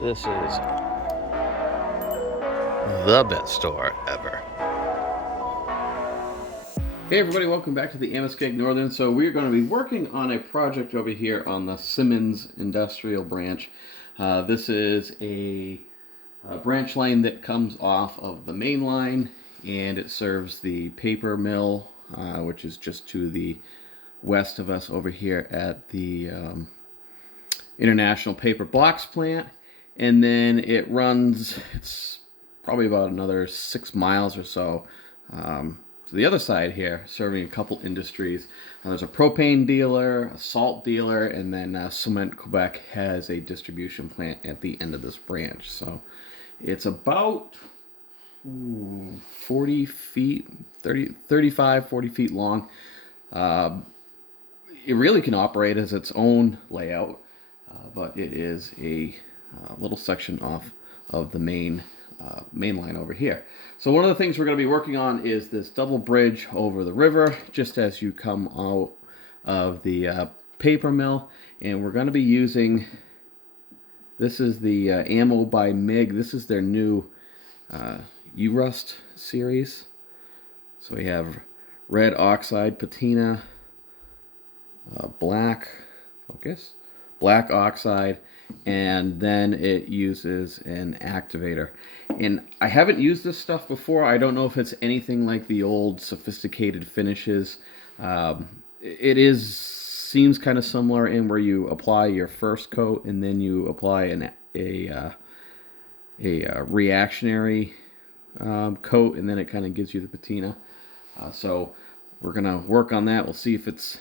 This is the best store ever. Hey everybody, welcome back to the Amoskeag Northern. So we're going to be working on a project over here on the Simmons Industrial Branch. This is a branch line that comes off of the main line, and it serves the paper mill, which is just to the west of us over here at the International Paper Blocks plant. And then it runs, it's probably about another 6 miles or so to the other side here, serving a couple industries. There's a propane dealer, a salt dealer, and then Cement Quebec has a distribution plant at the end of this branch. So it's about 40 feet, 35, 40 feet long. It really can operate as its own layout, but it is a little section off of the main line over here. So one of the things we're going to be working on is this double bridge over the river, just as you come out of the paper mill. And we're going to be using, this is the Ammo by MIG. This is their new U-Rust series. So we have red oxide patina, black oxide, and then it uses an activator. And I haven't used this stuff before. I don't know if it's anything like the old sophisticated finishes. It seems kind of similar in where you apply your first coat and then you apply a reactionary coat, and then it kind of gives you the patina. So we're gonna work on that. We'll see if it's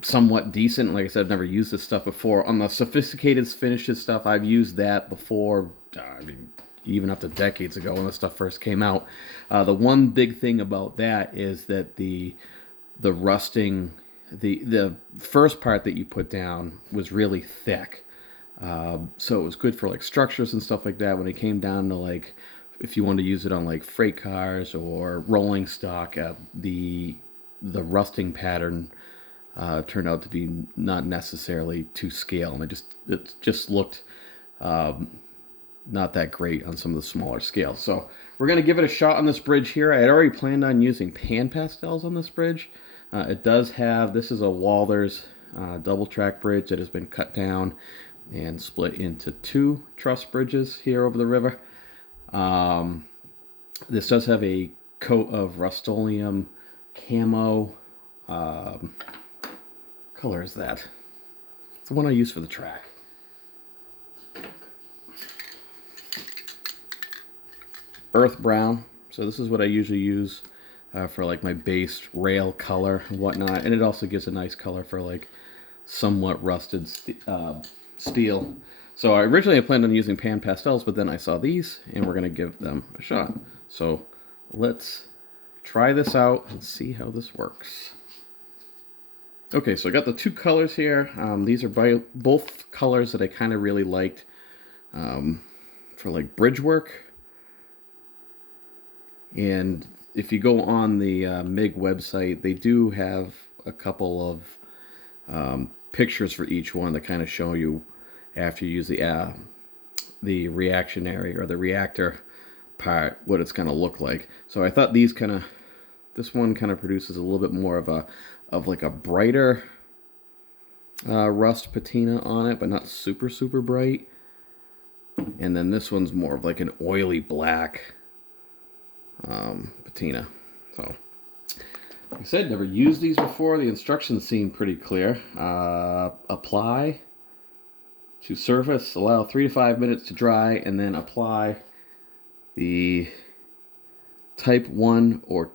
somewhat decent. Like I said, I've never used this stuff before. On the sophisticated finishes stuff, I've used that before, even up to decades ago when this stuff first came out. The one big thing about that is that the rusting, the first part that you put down was really thick. So it was good for like structures and stuff like that. When it came down to like, if you wanted to use it on like freight cars or rolling stock, the rusting pattern turned out to be not necessarily to scale, and it just looked not that great on some of the smaller scales. So we're going to give it a shot on this bridge here. I had already planned on using pan pastels on this bridge. It does have, this is a Walthers double track bridge that has been cut down and split into 2 truss bridges here over the river. This does have a coat of Rust-Oleum camo. Color is that? It's the one I use for the track. Earth brown. So this is what I usually use for like my base rail color and whatnot. And it also gives a nice color for like somewhat rusted steel. So I originally planned on using pan pastels, but then I saw these and we're going to give them a shot. So let's try this out and see how this works. Okay, so I got the 2 colors here. These are both colors that I kind of really liked for like bridge work. And if you go on the MIG website, they do have a couple of pictures for each one that kind of show you after you use the reactionary or the reactor part what it's going to look like. So I thought this one kind of produces a little bit more of like a brighter rust patina on it, but not super bright. And then this one's more of like an oily black patina. So like I said, never used these before. The instructions seem pretty clear. Apply to surface, allow 3 to 5 minutes to dry, and then apply the type 1 or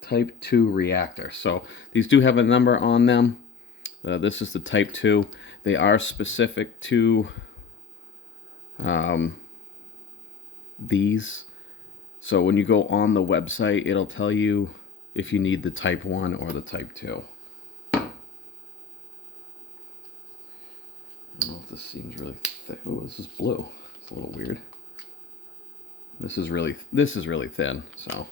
type 2 reactor. So these do have a number on them. This is the type 2. They are specific to these. So when you go on the website, it'll tell you if you need the type 1 or the type 2. I don't know if this seems really thick. Oh, this is blue. It's a little weird. This is really thin. So,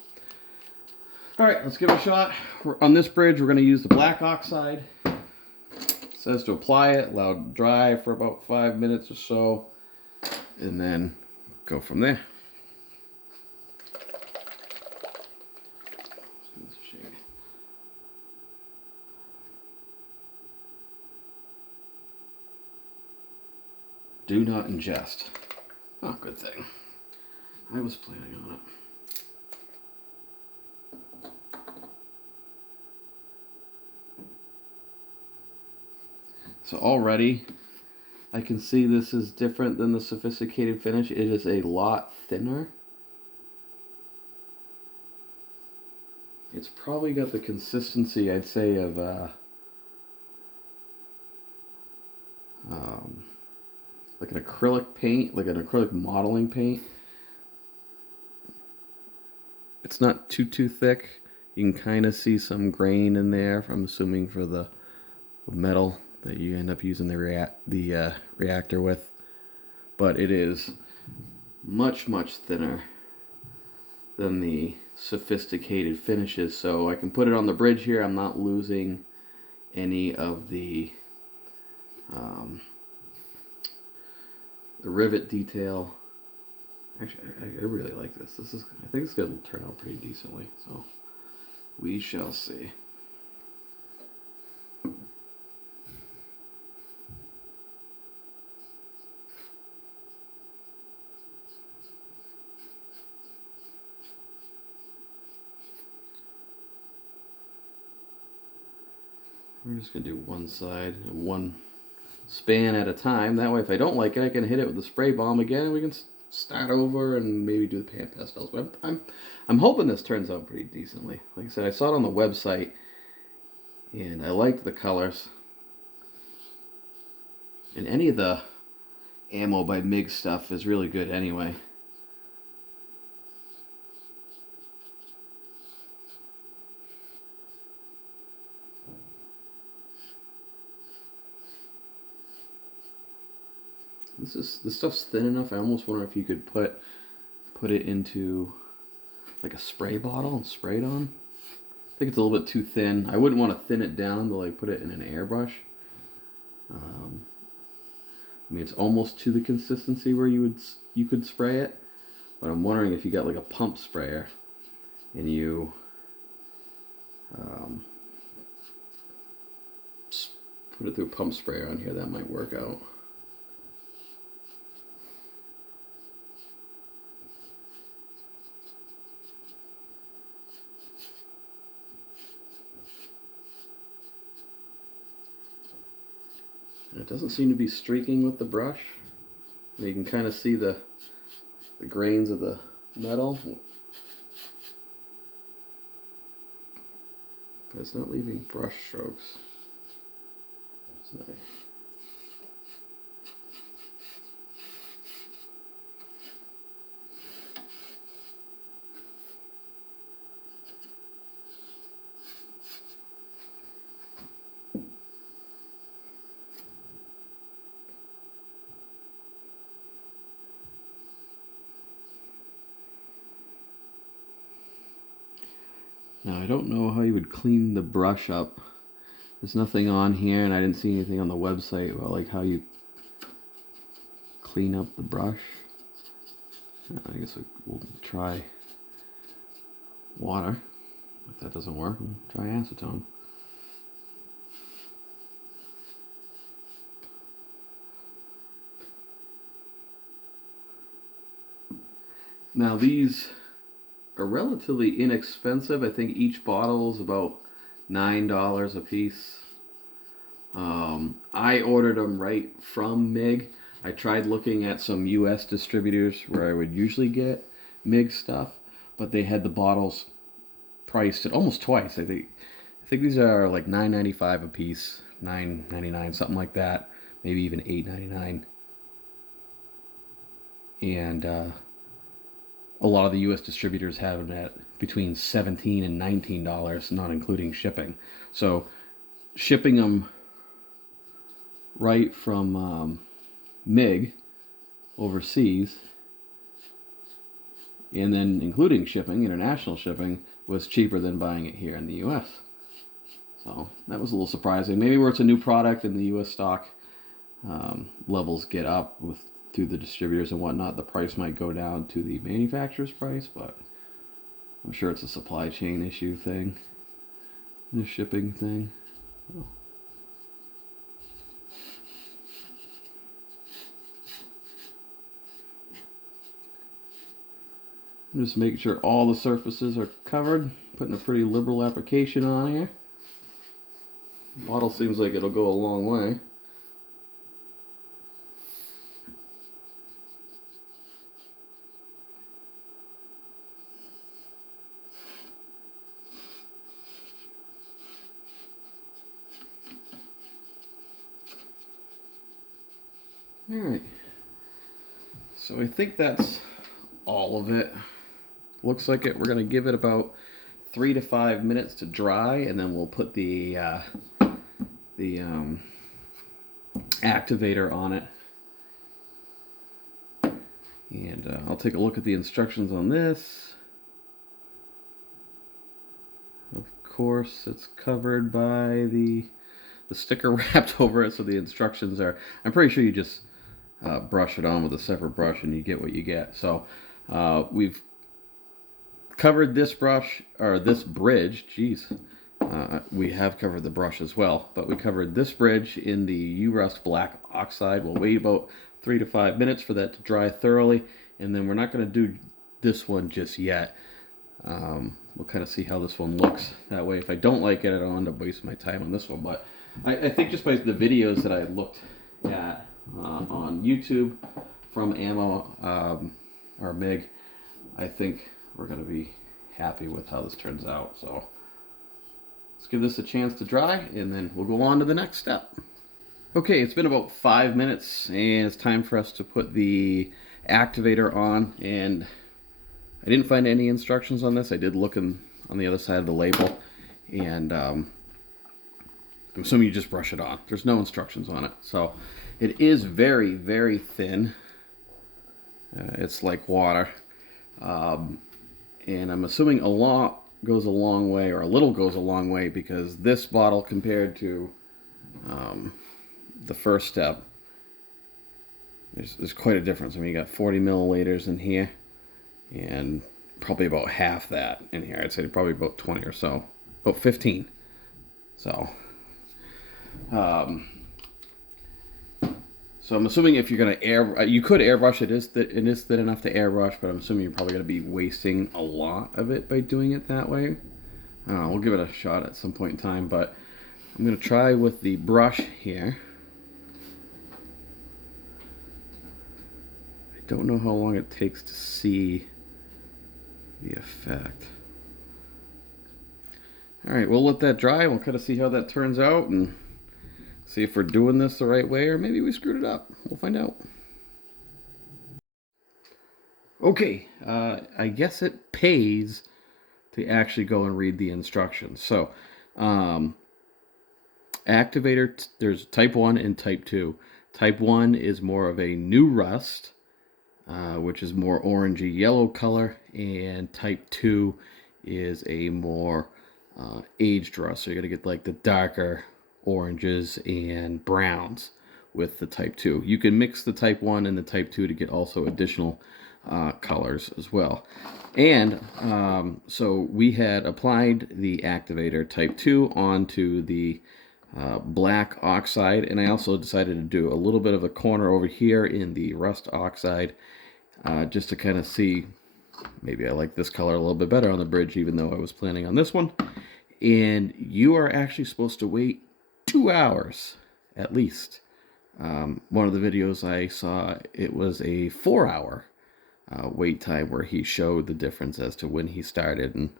all right, let's give it a shot. On this bridge, we're going to use the black oxide. It says to apply it, allow it to dry for about 5 minutes or so. and then go from there. Do not ingest. Oh, good thing. I was planning on it. So already I can see this is different than the sophisticated finish. It is a lot thinner. It's probably got the consistency, I'd say, of like an acrylic paint, like an acrylic modeling paint. It's not too thick. You can kind of see some grain in there, I'm assuming, for the metal that you end up using the reactor with. But it is much thinner than the sophisticated finishes. So I can put it on the bridge here. I'm not losing any of the rivet detail. Actually, I really like this. I think it's going to turn out pretty decently. So we shall see. We're just going to do one side, one span at a time. That way, if I don't like it, I can hit it with the spray bomb again, and we can start over and maybe do the pan pastels. But I'm hoping this turns out pretty decently. Like I said, I saw it on the website, and I liked the colors. And any of the Ammo by MIG stuff is really good anyway. This stuff's thin enough. I almost wonder if you could put it into like a spray bottle and spray it on. I think it's a little bit too thin. I wouldn't want to thin it down to like put it in an airbrush. I mean, it's almost to the consistency where you could spray it, but I'm wondering if you got like a pump sprayer and you put it through a pump sprayer on here, that might work out. It doesn't seem to be streaking with the brush. You can kind of see the grains of the metal. But it's not leaving brush strokes. It's nice. Now, I don't know how you would clean the brush up. There's nothing on here, and I didn't see anything on the website about like how you clean up the brush. I guess we'll try water. If that doesn't work, we'll try acetone. Now these are relatively inexpensive. I think each bottle is about $9 a piece. I ordered them right from MIG. I tried looking at some US distributors where I would usually get MIG stuff, but they had the bottles priced at almost twice. I think these are like $9.95 a piece, $9.99, something like that, maybe even $8.99. And a lot of the U.S. distributors have them at between $17 and $19, not including shipping. So shipping them right from MIG overseas, and then including shipping, international shipping, was cheaper than buying it here in the U.S. So that was a little surprising. Maybe where it's a new product and the U.S. stock levels get up with through the distributors and whatnot, the price might go down to the manufacturer's price, but I'm sure it's a supply chain issue thing, the shipping thing. Oh. I'm just making sure all the surfaces are covered, putting a pretty liberal application on here. Bottle seems like it'll go a long way. Alright, so I think that's all of it. Looks like it. We're going to give it about 3 to 5 minutes to dry, and then we'll put the activator on it. And I'll take a look at the instructions on this. Of course, it's covered by the sticker wrapped over it, so the instructions are, I'm pretty sure you just brush it on with a separate brush and you get what you get. So we've covered this brush, or this bridge, geez. We have covered the brush as well, but we covered this bridge in the U-Rust black oxide. We'll wait about 3 to 5 minutes for that to dry thoroughly, and then we're not going to do this one just yet. We'll kind of see how this one looks. That way, if I don't like it, I don't end up wasting my time on this one. But I think just by the videos that I looked at on YouTube from or MIG, I think we're going to be happy with how this turns out. So let's give this a chance to dry, and then we'll go on to the next step. Okay, it's been about 5 minutes, and it's time for us to put the activator on. And I didn't find any instructions on this. I did look on the other side of the label, and I'm assuming you just brush it on. There's no instructions on it. So it is very, very thin. It's like water. And I'm assuming a lot goes a long way, or a little goes a long way, because this bottle compared to the first step, there's quite a difference. I mean, you got 40 milliliters in here, and probably about half that in here. I'd say probably about 20 or so, about 15. So, so I'm assuming if you're gonna you could airbrush it. It is thin enough to airbrush, but I'm assuming you're probably gonna be wasting a lot of it by doing it that way. I don't know, we'll give it a shot at some point in time, but I'm gonna try with the brush here. I don't know how long it takes to see the effect. All right, we'll let that dry. We'll kind of see how that turns out and see if we're doing this the right way, or maybe we screwed it up. We'll find out. Okay, I guess it pays to actually go and read the instructions. So, activator, there's type 1 and type 2. Type 1 is more of a new rust, which is more orangey yellow color, and type 2 is a more aged rust. So you're going to get like the darker oranges and browns with the type 2. You can mix the type 1 and the type 2 to get also additional colors as well. And so we had applied the activator type 2 onto the black oxide, and I also decided to do a little bit of a corner over here in the rust oxide, just to kind of see, maybe I like this color a little bit better on the bridge, even though I was planning on this one. And you are actually supposed to wait 2 hours at least. One of the videos I saw, it was a 4-hour wait time where he showed the difference as to when he started and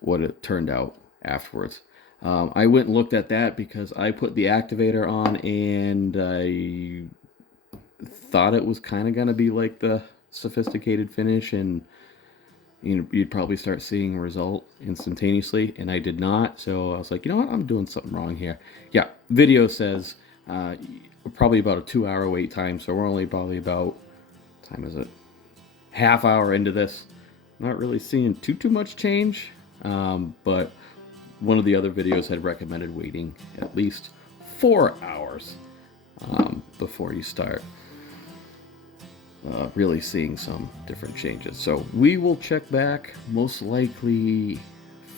what it turned out afterwards. I went and looked at that because I put the activator on, and I thought it was kind of going to be like the sophisticated finish, and you'd probably start seeing a result instantaneously, and I did not. So I was like, you know what, I'm doing something wrong here. Yeah, video says probably about a 2-hour wait time, so we're only probably about, what time is it, half hour into this. Not really seeing too much change, but one of the other videos had recommended waiting at least 4 hours before you start. really seeing some different changes. So we will check back most likely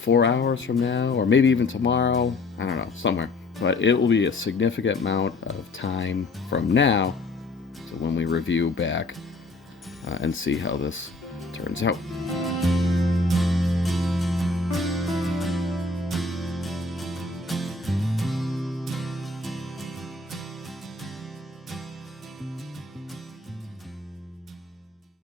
4 hours from now, or maybe even tomorrow. I don't know, somewhere. But it will be a significant amount of time from now to when we review back and see how this turns out.